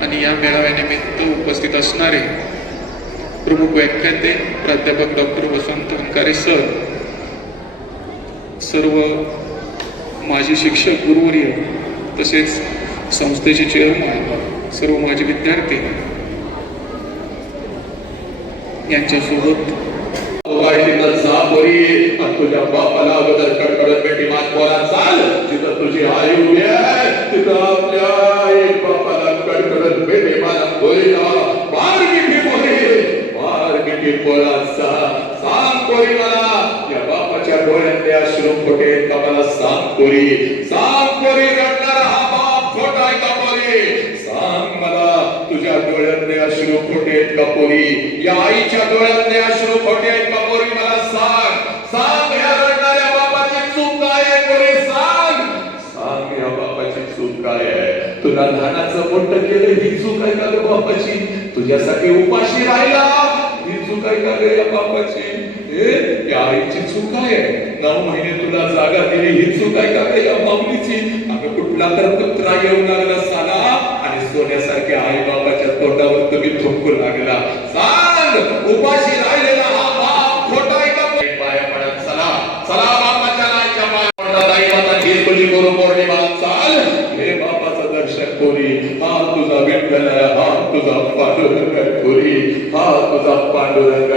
आणि या मेळाव्यानिमित्त उपस्थित असणारे प्रमुख व्याख्याते प्राध्यापक डॉक्टर वसंत अंकारे सर सर्व माजी शिक्षक गुरुवर्य तसेच संस्थेचे चेअरमन सर्व माजी विद्यार्थी यांच्यासोबत तुझ्या बापाला अगोदर कडकडत बेटी बोला चाल तिथं तुझी आई उभी आहे तिथं आपल्या एक बापा पोरीला बार किती पोरी बार किती पोराचा सांग पोरी या बापाच्या डोळ्यातले अश्रू खोटे आहेत का मला सांग पोरी सांग पोरी रडणारा हा बाप खोटा आहे का पोरी सांग मला तुझ्या डोळ्यातले अश्रू खोटे आहेत का पोरी या आईच्या डोळ्यातले अश्रू खोटे आहेत का पोरी मला सांग. सांग या रडणाऱ्या बापाची चूक काय आहे पोरी सांग? सांग या बापाची चूक काय आहे. तुला लहानाचं मोठं केलं ही चूक आहे का? बापाची. तुझ्यासाठी उपाशी राहिला. ही चूक आहे का ग बापाची. ए, आईची चूक आहे. नऊ महिने तुला जागा दिली ही चूक आहे का ग या माऊलीची? अगं कुठला तर कुत्रा येऊ लागला साला. आणि सोन्यासारख्या आई बापाच्या तोंडावर तुम्ही थुंकू लागला. सांग उपाशी राहिलेला हा बाप खोटा आहे का पाया पडत चला. चला बापाच्या नाच्या पाया पडत आई माता ही तुझी गुरु चाल. हे बापाचं दर्शन कोणी? हा तुझा विठ्ठल तुझा पांडुरंग आहे हा तुझा पांडुरंग.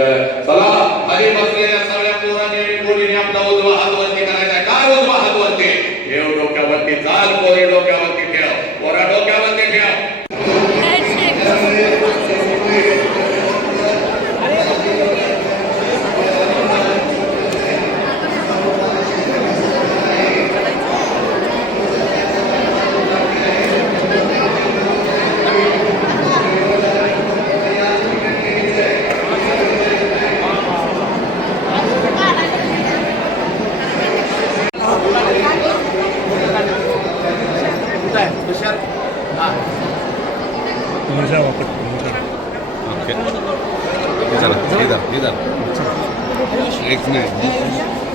चला हरी बसलेल्या सगळ्या पोरांनी मुलीने आपला उजवा हात वरती करायचा. ओके इधर इधर इधर एक मिनिट